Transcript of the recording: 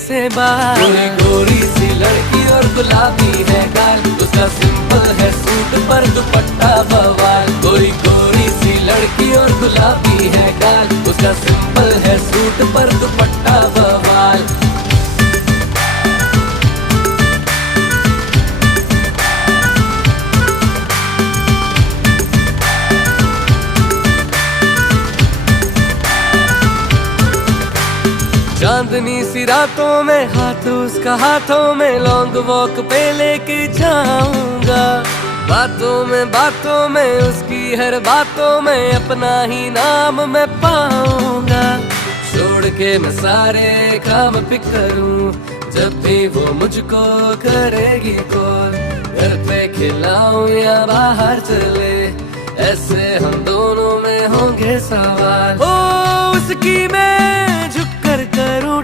से बात गोरी गोरी सी लड़की और गुलाबी है गाल, उसका सिंपल है सूट पर दुपट्टा बवाल। गोरी गोरी सी लड़की और गुलाबी है गाल, उसका सिंपल है सूट पर दुपट्टा बवाल। चांदनी सी रातों में हाथ उसका हाथों में लॉन्ग वॉक पे लेके जाऊंगा। बातों में उसकी हर बातों में अपना ही नाम मैं पाऊंगा। छोड़ के मैं सारे काम भी करूं जब भी वो मुझको करेगी कॉल। घर पे खिलाऊं या बाहर चले, ऐसे हम दोनों में होंगे सवाल। ओ उसकी मैं झुक कर करूं